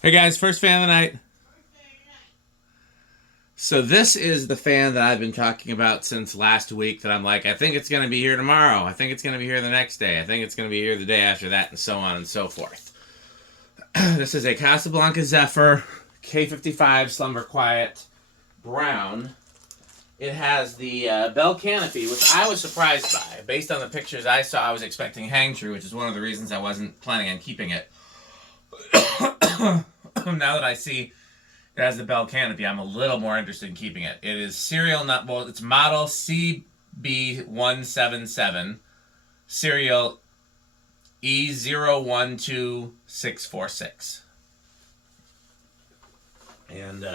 Hey guys, first fan of the night. So this is the fan that I've been talking about since last week that I'm like, I think it's going to be here tomorrow. I think it's going to be here the next day. I think it's going to be here the day after that, and so on and so forth. This is a Casablanca Zephyr K55 Slumber Quiet Brown. It has the bell canopy, which I was surprised by. Based on the pictures I saw, I was expecting hang true, which is one of the reasons I wasn't planning on keeping it. Now that I see it has the bell canopy, I'm a little more interested in keeping it. It is serial not well, it's model CB-1777, serial E012646. And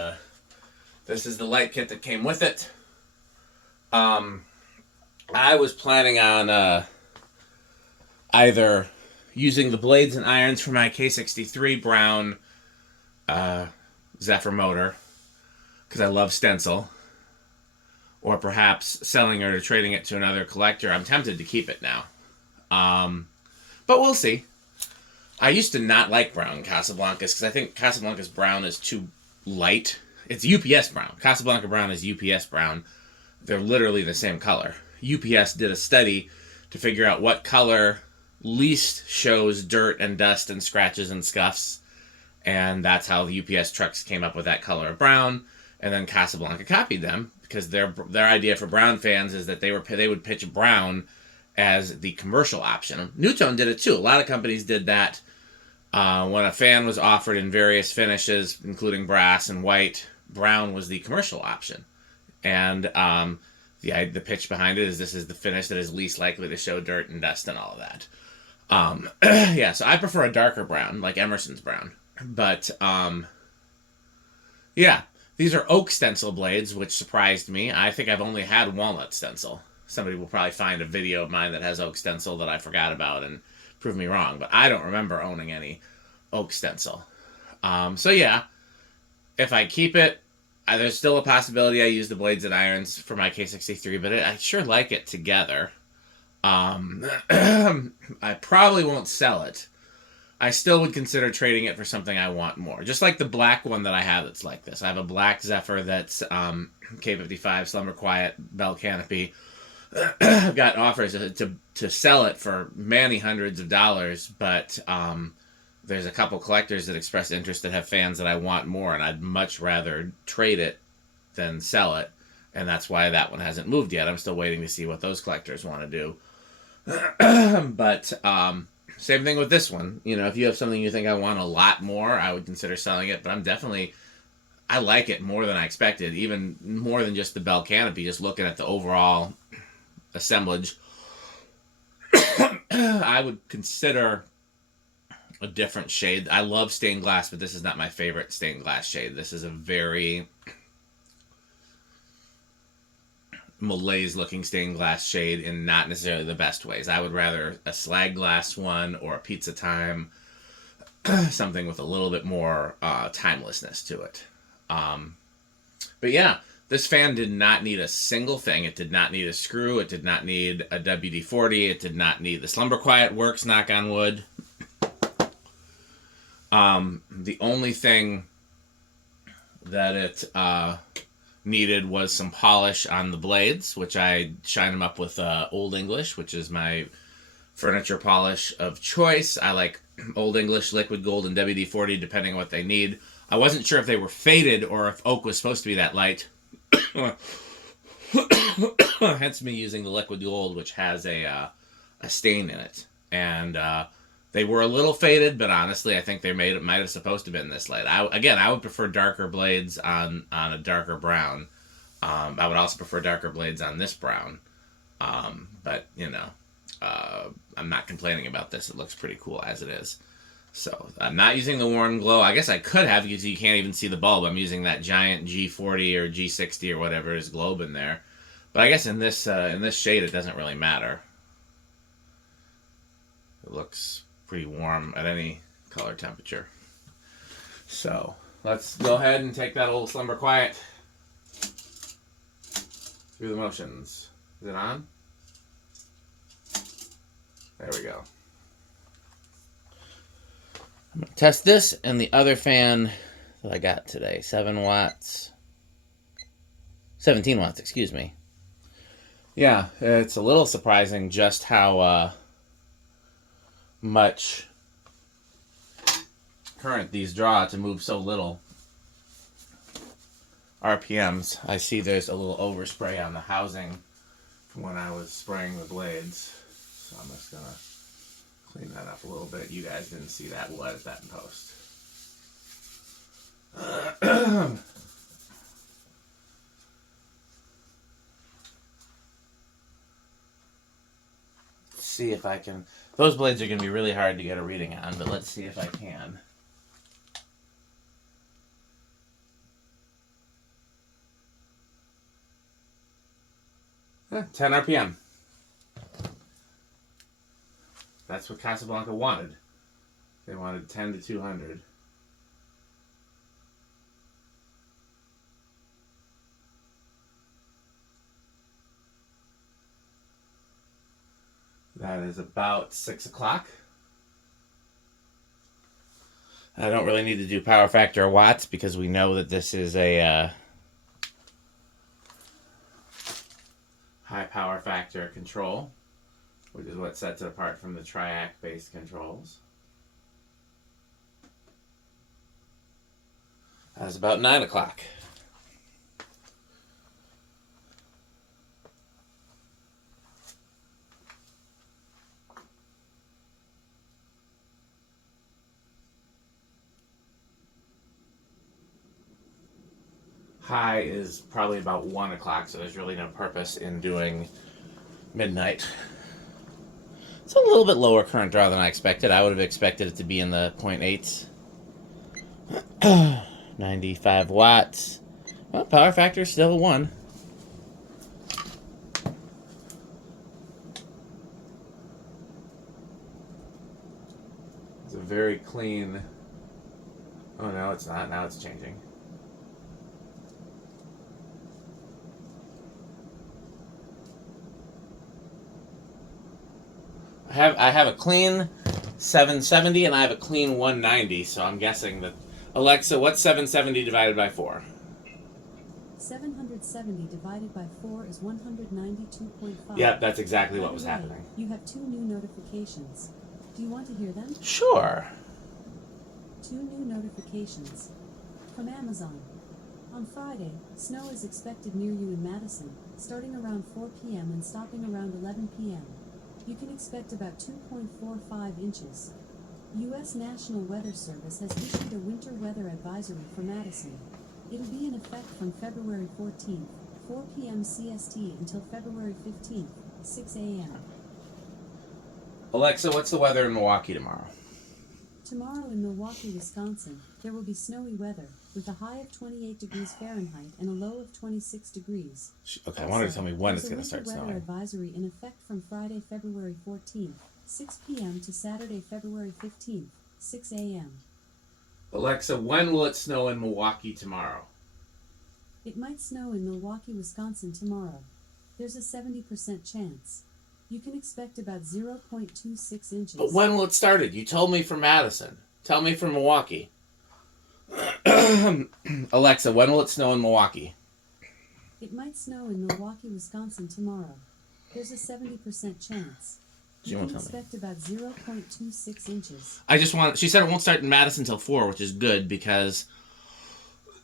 this is the light kit that came with it. I was planning on either using the blades and irons for my K63 brown Zephyr motor, because I love stencil, or perhaps selling it or trading it to another collector. I'm tempted to keep it now. But we'll see. I used to not like brown Casablancas because I think Casablanca's brown is too light. It's UPS brown. Casablanca brown is UPS brown. They're literally the same color. UPS did a study to figure out what color least shows dirt and dust and scratches and scuffs, and that's how the UPS trucks came up with that color of brown. And then Casablanca copied them because their idea for brown fans is that they would pitch brown as the commercial option. Newtone did it too. A lot of companies did that. When a fan was offered in various finishes, including brass and white, brown was the commercial option. And the pitch behind it is this is the finish that is least likely to show dirt and dust and all of that. Yeah, so I prefer a darker brown, like Emerson's brown. But, yeah, these are oak stencil blades, which surprised me. I think I've only had walnut stencil. Somebody will probably find a video of mine that has oak stencil that I forgot about and prove me wrong, but I don't remember owning any oak stencil. So yeah, if I keep it, there's still a possibility I use the blades and irons for my K63, but I sure like it together. I probably won't sell it. I still would consider trading it for something I want more. Just like the black one that I have that's like this. I have a black Zephyr that's K55 Slumber Quiet Bell Canopy. I've got offers to sell it for many hundreds of dollars, but there's a couple collectors that expressed interest that have fans that I want more, and I'd much rather trade it than sell it, and that's why that one hasn't moved yet. I'm still waiting to see what those collectors want to do. But same thing with this one. You know, if you have something you think I want a lot more, I would consider selling it, but I like it more than I expected, even more than just the bell canopy, just looking at the overall assemblage. I would consider a different shade. I love stained glass, but this is not my favorite stained glass shade. This is a very malaise looking stained glass shade in not necessarily the best ways. I would rather a slag glass one or a pizza time, something with a little bit more timelessness to it. But yeah, this fan did not need a single thing. It did not need a screw. It did not need a WD-40. It did not need the Slumber Quiet works, knock on wood. The only thing that it needed was some polish on the blades, which I shine them up with Old English, which is my furniture polish of choice. I like Old English, liquid gold, and WD-40 depending on what they need. I wasn't sure if they were faded or if oak was supposed to be that light. Hence me using the liquid gold, which has a stain in it. And they were a little faded, but honestly, I think they might have supposed to have been this light. I would prefer darker blades on a darker brown. I would also prefer darker blades on this brown. But, you know, I'm not complaining about this. It looks pretty cool as it is. So I'm not using the Warm Glow. I guess I could have because you can't even see the bulb. I'm using that giant G40 or G60 or whatever is globe in there. But I guess in this shade it doesn't really matter. It looks pretty warm at any color temperature. So let's go ahead and take that old Slumber Quiet through the motions. Is it on? There we go. I'm going to test this and the other fan that I got today. 7 watts. 17 watts, excuse me. Yeah, it's a little surprising just how much current these draw to move so little. RPMs. I see there's a little overspray on the housing from when I was spraying the blades. So I'm just going to clean that up a little bit. You guys didn't see that. We'll edit that in post. Let's see if I can. Those blades are going to be really hard to get a reading on, but let's see if I can. Eh, 10 RPM. That's what Casablanca wanted. They wanted 10 to 200. That is about 6 o'clock. I don't really need to do power factor or watts because we know that this is a high power factor control, which is what sets it apart from the triac-based controls. That's about 9 o'clock. High is probably about 1 o'clock, so there's really no purpose in doing midnight. It's a little bit lower current draw than I expected. I would have expected it to be in the 0.8s. 95 watts. Well, power factor is still a 1. It's a very clean... Oh, no, it's not. Now it's changing. I have a clean 770 and I have a clean 190, so I'm guessing that... Alexa, what's 770 divided by 4? 770 divided by 4 is 192.5. Yep, that's exactly what was happening. You have 2 new notifications. Do you want to hear them? Sure. 2 new notifications. From Amazon. On Friday, snow is expected near you in Madison, starting around 4 p.m. and stopping around 11 p.m. You can expect about 2.45 inches. U.S. National Weather Service has issued a winter weather advisory for Madison. It'll be in effect from February 14th, 4 p.m. CST until February 15th, 6 a.m. Alexa, what's the weather in Milwaukee tomorrow? Tomorrow in Milwaukee, Wisconsin, there will be snowy weather, with a high of 28 degrees Fahrenheit and a low of 26 degrees. Okay, I wanted to tell me when it's going to start There's a winter snowing. weather advisory in effect from Friday, February 14th, 6 p.m. to Saturday, February 15th, 6 a.m. Alexa, when will it snow in Milwaukee tomorrow? It might snow in Milwaukee, Wisconsin tomorrow. There's a 70% chance. You can expect about 0.26 inches. But when will it start? You told me for Madison. Tell me for Milwaukee. Alexa, when will it snow in Milwaukee? It might snow in Milwaukee, Wisconsin tomorrow. There's a 70% chance. You can expect about 0.26 inches. She said it won't start in Madison until 4, which is good because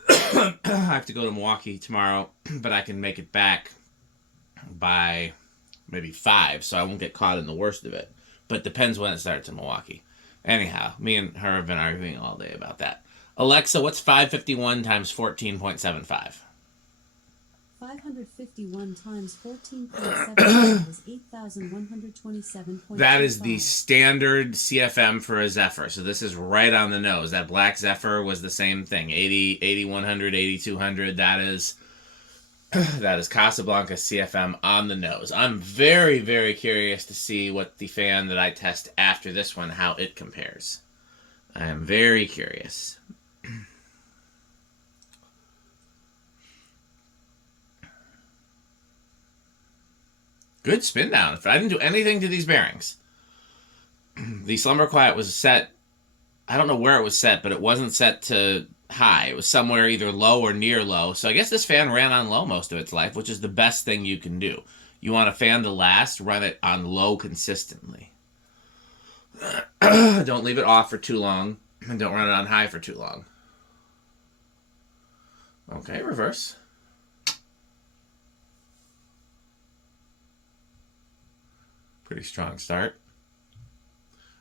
I have to go to Milwaukee tomorrow, but I can make it back by maybe 5, so I won't get caught in the worst of it. But depends when it starts in Milwaukee. Anyhow, me and her have been arguing all day about that. Alexa, what's 551 times 14.75? 551 times 14.75 is 8,127.25. That is the standard CFM for a Zephyr. So this is right on the nose. That black Zephyr was the same thing. 8100, 8200. That is Casablanca CFM on the nose. I'm very, very curious to see what the fan that I test after this one, how it compares. I am very curious. Good spin down. If I didn't do anything to these bearings, the Slumber Quiet was set I don't know where it was set, but it wasn't set to high. It was somewhere either low or near low. So I guess this fan ran on low most of its life, which is the best thing you can do. You want a fan to last, run it on low consistently. Don't leave it off for too long, and don't run it on high for too long. Okay, reverse. Pretty strong start.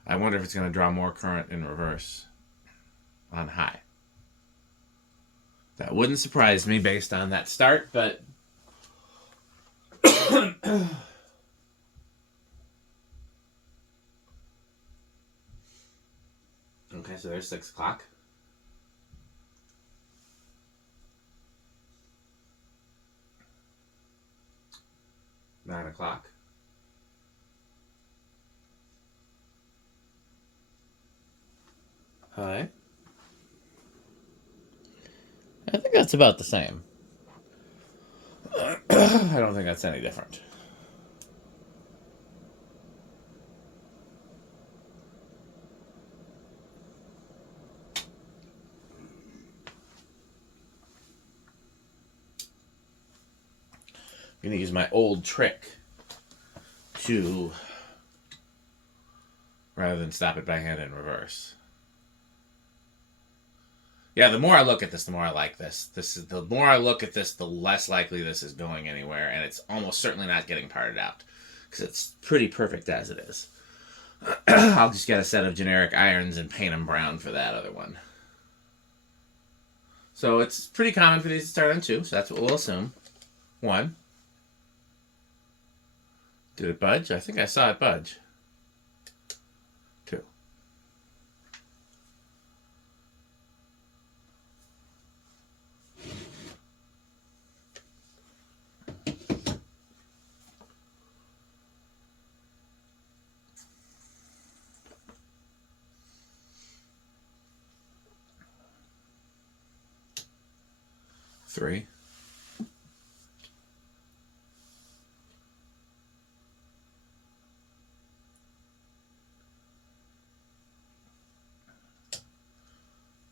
I wonder if it's going to draw more current in reverse on high. That wouldn't surprise me based on that start, but okay, so there's 6 o'clock. Nine o'clock. Hi. I think that's about the same. I don't think that's any different. I'm going to use my old trick to, rather than stop it by hand in reverse. Yeah, the more I look at this, the more I like this. The more I look at this, the less likely this is going anywhere, and it's almost certainly not getting parted out because it's pretty perfect as it is. I'll just get a set of generic irons and paint them brown for that other one. So it's pretty common for these to start on 2, so that's what we'll assume. 1. Did it budge? I think I saw it budge. 2. 3.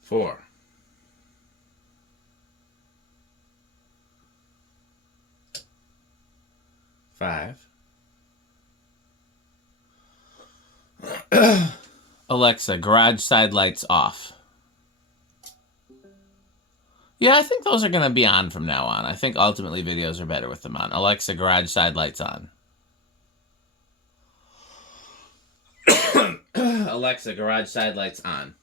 4. 5. Alexa, garage side lights off. Yeah, I think those are going to be on from now on. I think ultimately videos are better with them on. Alexa, garage side lights on. Alexa, garage side lights on.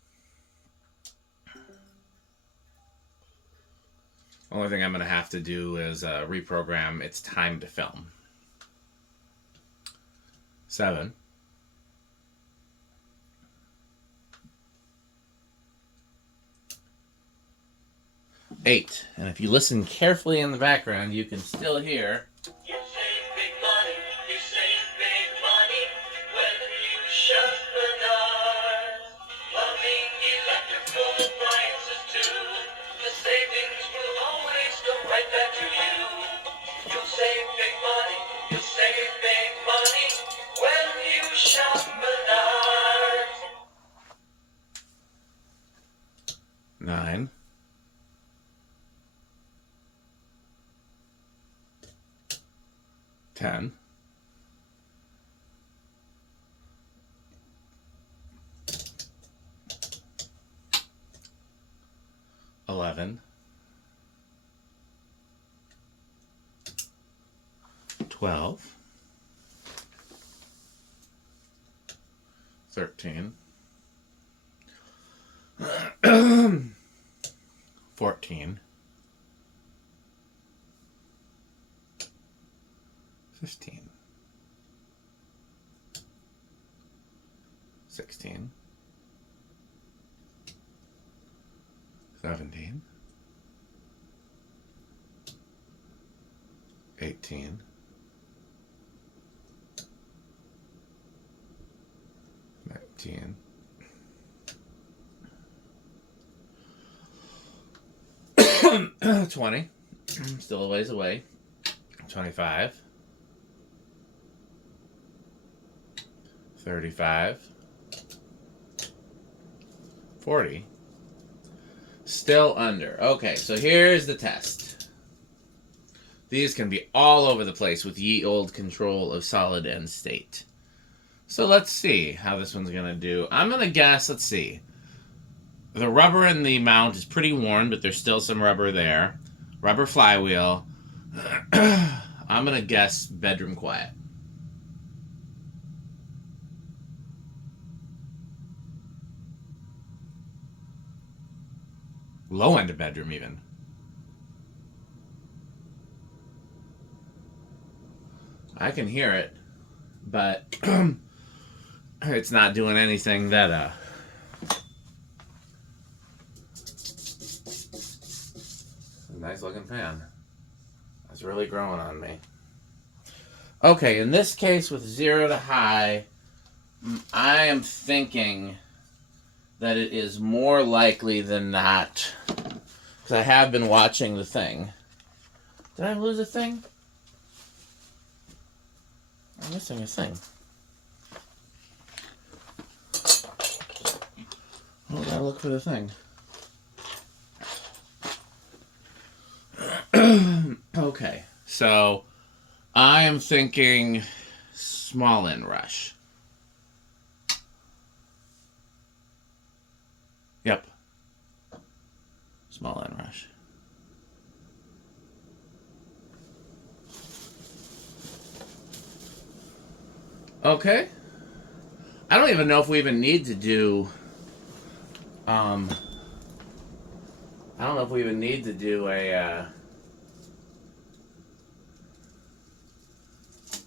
Only thing I'm going to have to do is reprogram its time to film. 7. 8. And if you listen carefully in the background, you can still hear. You save big money, you save big money when you shop Menards. Plumbing, electrical appliances too. The savings will always come right back to you. You'll save big money, you'll save big money when you shop Menards. 9. 10. 11. 12. 13. 14. 15. 16. 17. 18. 19. 20. Still a ways away. 25. 35. 40. Still under. Okay, so here's the test. These can be all over the place with ye old control of solid and state. So let's see how this one's going to do. I'm going to guess, let's see. The rubber in the mount is pretty worn, but there's still some rubber there. Rubber flywheel. I'm going to guess bedroom quiet. Low end of bedroom even. I can hear it, but it's not doing anything that nice looking fan. That's really growing on me. Okay, in this case with 0 to high, I am thinking that it is more likely than not, because I have been watching the thing. Did I lose a thing? I'm missing a thing. Oh, I gotta look for the thing. Okay, so I am thinking small inrush. Yep. Small inrush. Okay. I don't even know if we even need to do I don't know if we even need to do a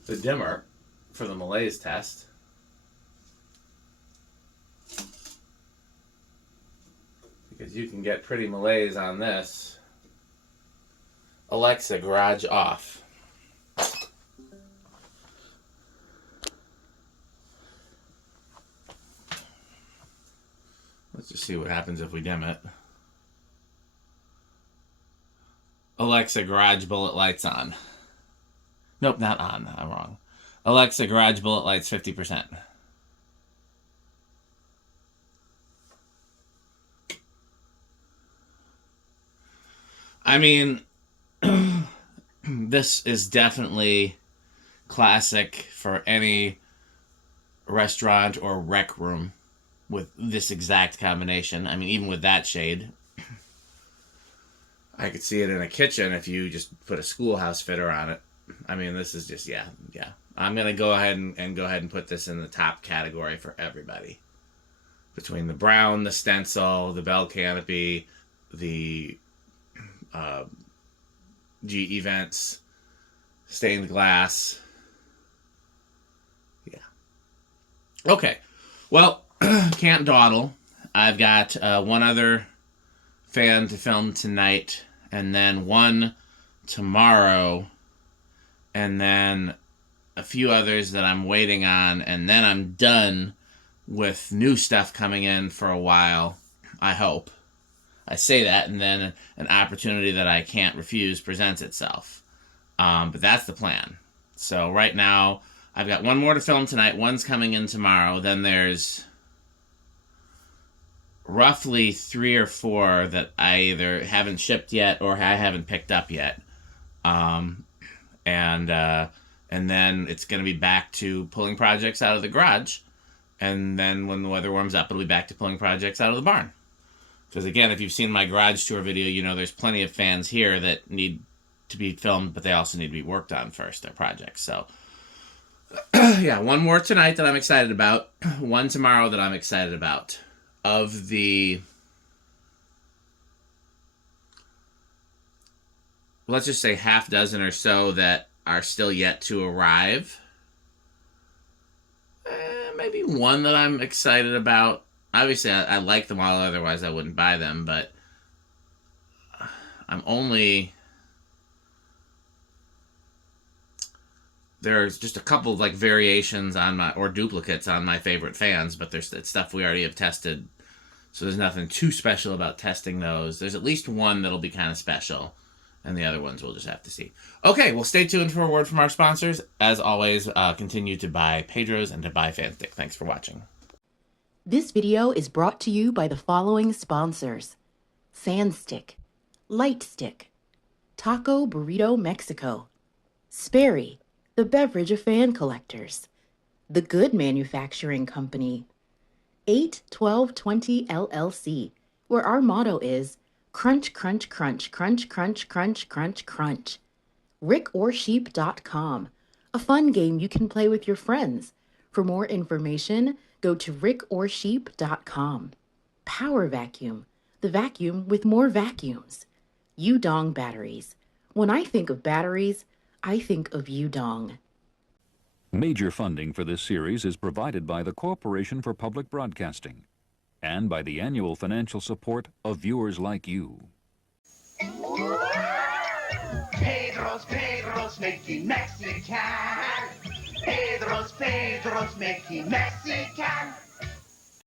the dimmer for the malaise test. Because you can get pretty malaise on this. Alexa, garage off. Let's just see what happens if we dim it. Alexa, garage bullet lights on. Nope, not on. I'm wrong. Alexa, garage bullet lights 50%. I mean, this is definitely classic for any restaurant or rec room with this exact combination. I mean, even with that shade, I could see it in a kitchen if you just put a schoolhouse fitter on it. I mean, this is just, yeah. I'm going to go ahead and put this in the top category for everybody. Between the brown, the stencil, the bell canopy, the GE vents, stained glass. Yeah. Okay. Well, can't dawdle. I've got one other fan to film tonight, and then one tomorrow, and then a few others that I'm waiting on, and then I'm done with new stuff coming in for a while, I hope. I say that, and then an opportunity that I can't refuse presents itself. But that's the plan. So right now, I've got one more to film tonight. One's coming in tomorrow. Then there's roughly 3 or 4 that I either haven't shipped yet or I haven't picked up yet. And then it's going to be back to pulling projects out of the garage. And then when the weather warms up, it'll be back to pulling projects out of the barn. Because again, if you've seen my garage tour video, you know there's plenty of fans here that need to be filmed, but they also need to be worked on first, their projects. So, yeah, one more tonight that I'm excited about. One tomorrow that I'm excited about. Of the, let's just say half dozen or so that are still yet to arrive, maybe one that I'm excited about. Obviously, I like them all, otherwise I wouldn't buy them, but there's just a couple of like variations on or duplicates on my favorite fans, but it's stuff we already have tested, so there's nothing too special about testing those. There's at least one that'll be kind of special, and the other ones we'll just have to see. Okay, well, stay tuned for a word from our sponsors. As always, continue to buy Pedro's and to buy Fanstick. Thanks for watching. This video is brought to you by the following sponsors: Sandstick, Lightstick, Taco Burrito Mexico, Sperry, the beverage of fan collectors, The Good Manufacturing Company, 81220 LLC, where our motto is crunch, crunch, crunch, crunch, crunch, crunch, crunch, crunch. rickorsheep.com, a fun game you can play with your friends. For more information, go to rickorsheep.com. Power Vacuum, the vacuum with more vacuums. Udong Batteries. When I think of batteries, I think of Udong. Major funding for this series is provided by the Corporation for Public Broadcasting and by the annual financial support of viewers like you. Pedro's making Mexican. Pedro's making Mexican.